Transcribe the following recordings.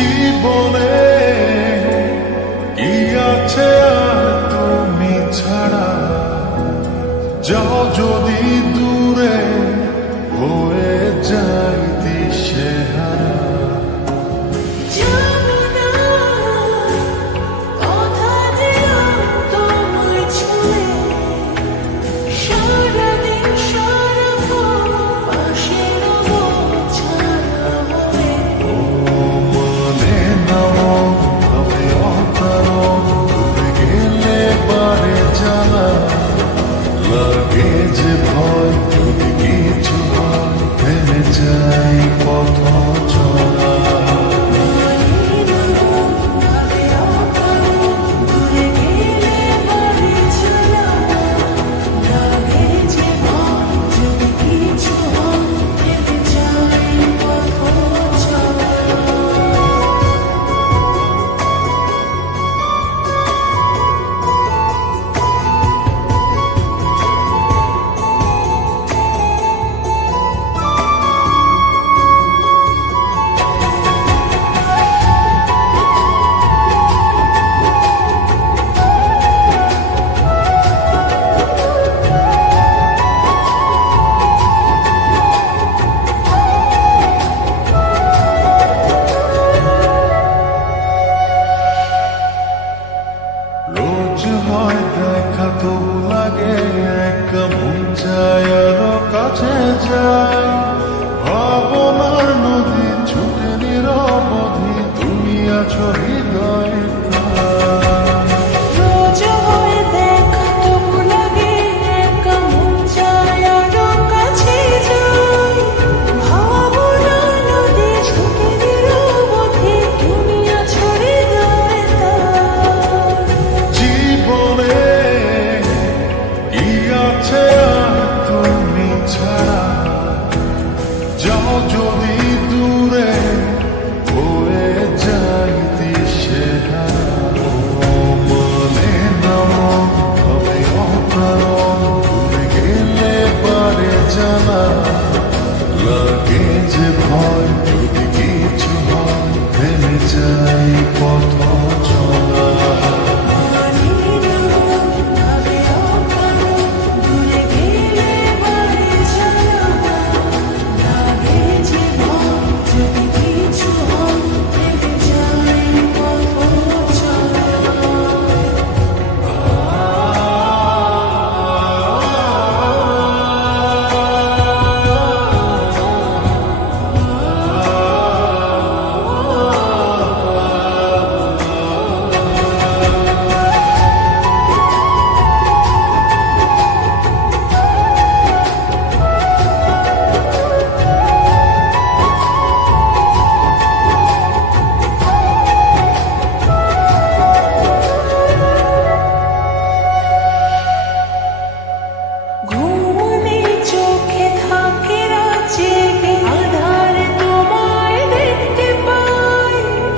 জীবনের to. যাও যদি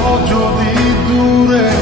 l'odio di dure